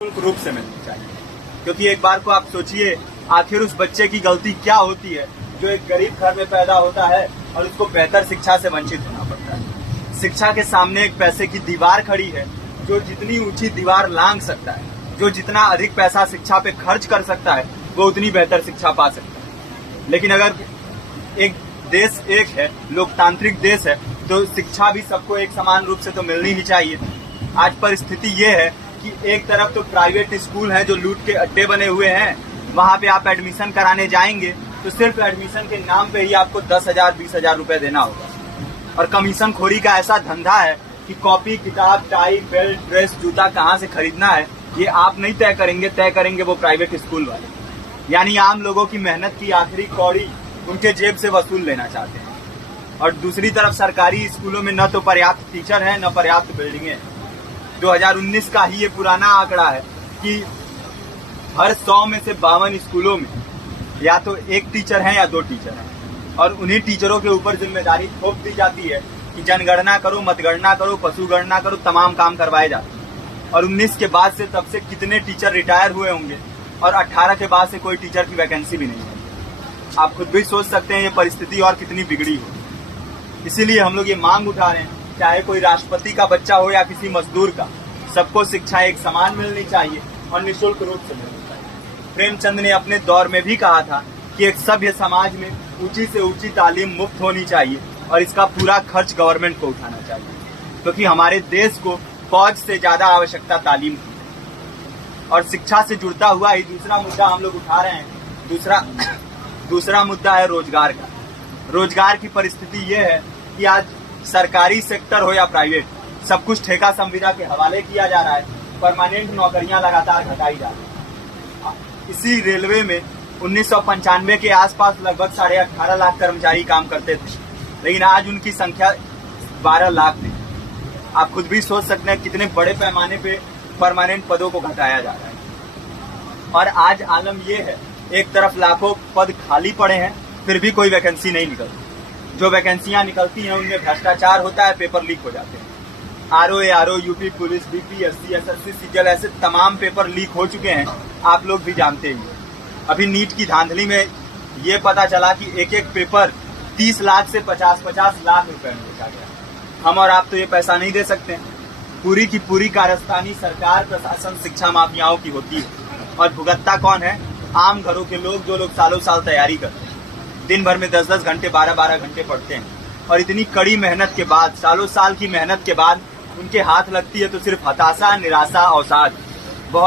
निःशुल्क रूप से मिलनी चाहिए। क्योंकि एक बार को आप सोचिए, आखिर उस बच्चे की गलती क्या होती है जो एक गरीब घर में पैदा होता है और उसको बेहतर शिक्षा से वंचित होना पड़ता है। शिक्षा के सामने एक पैसे की दीवार खड़ी है, जो जितनी ऊंची दीवार लांघ सकता है, जो जितना अधिक पैसा शिक्षा पे खर्च कर सकता है, वो उतनी बेहतर शिक्षा पा सकता है। लेकिन अगर एक देश एक है, लोकतांत्रिक देश है, तो शिक्षा भी सबको एक समान रूप से तो मिलनी ही चाहिए। आज परिस्थिति ये है कि एक तरफ तो प्राइवेट स्कूल हैं जो लूट के अड्डे बने हुए हैं, वहां पे आप एडमिशन कराने जाएंगे तो सिर्फ एडमिशन के नाम पे ही आपको 10,000 20,000 रुपए देना होगा। और कमीशन खोरी का ऐसा धंधा है कि कॉपी, किताब, टाई, बेल्ट, ड्रेस, जूता कहाँ से खरीदना है ये आप नहीं तय करेंगे वो प्राइवेट स्कूल वाले। यानी आम लोगों की मेहनत की आखिरी कौड़ी उनके जेब से वसूल लेना चाहते हैं। और दूसरी तरफ सरकारी स्कूलों में न तो पर्याप्त टीचर हैं, न पर्याप्त बिल्डिंगें हैं। 2019 का ही ये पुराना आंकड़ा है कि हर 100 में से 52 स्कूलों में या तो एक टीचर है या 2 टीचर हैं। और उन्हीं टीचरों के ऊपर जिम्मेदारी थोप दी जाती है कि जनगणना करो, मतगणना करो, पशुगणना करो, तमाम काम करवाए जाते हैं। और 19 के बाद से तब से कितने टीचर रिटायर हुए होंगे और 18 के बाद से कोई टीचर की वैकेंसी भी नहीं है। आप खुद भी सोच सकते हैं ये परिस्थिति और कितनी बिगड़ी हो। इसीलिए हम लोग ये मांग उठा रहे हैं, चाहे कोई राष्ट्रपति का बच्चा हो या किसी मजदूर का, सबको शिक्षा एक समान मिलनी चाहिए और निःशुल्क रूप से मिलनी चाहिए। प्रेमचंद ने अपने दौर में भी कहा था कि एक सभ्य समाज में ऊंची से ऊंची तालीम मुफ्त होनी चाहिए और इसका पूरा खर्च गवर्नमेंट को उठाना चाहिए। क्योंकि हमारे देश को फौज से ज्यादा आवश्यकता तालीम की है। और शिक्षा से जुड़ता हुआ ही दूसरा मुद्दा हम लोग उठा रहे हैं। दूसरा मुद्दा है रोजगार का। रोजगार की परिस्थिति ये है कि आज सरकारी सेक्टर हो या प्राइवेट, सब कुछ ठेका संविदा के हवाले किया जा रहा है। परमानेंट नौकरियां लगातार घटाई जा रही है। इसी रेलवे में 1995 के आसपास लगभग 18.5 लाख कर्मचारी काम करते थे, लेकिन आज उनकी संख्या 12 लाख थी। आप खुद भी सोच सकते हैं कितने बड़े पैमाने पे परमानेंट पदों को घटाया जा रहा है। और आज आलम ये है, एक तरफ लाखों पद खाली पड़े हैं, फिर भी कोई वैकेंसी नहीं निकलती। जो वैकेंसियां निकलती हैं उनमें भ्रष्टाचार होता है, पेपर लीक हो जाते हैं। RO, UP police, BPSC, SSC, CGL, ऐसे तमाम पेपर लीक हो चुके हैं, आप लोग भी जानते ही। अभी नीट की धांधली में ये पता चला कि एक एक पेपर 30 लाख से 50-50 लाख रुपए में बेचा गया। हम और आप तो ये पैसा नहीं दे सकते। पूरी की पूरी कारस्तानी सरकार, प्रशासन, शिक्षा माफियाओं की होती है। और भुगतता कौन है? आम घरों के लोग, जो लोग सालों साल तैयारी करते हैं, दिन भर में 10-10 घंटे, 12-12 घंटे पढ़ते हैं। और इतनी कड़ी मेहनत के बाद, सालों साल की मेहनत के बाद उनके हाथ लगती है तो सिर्फ हताशा, निराशा, अवसाद।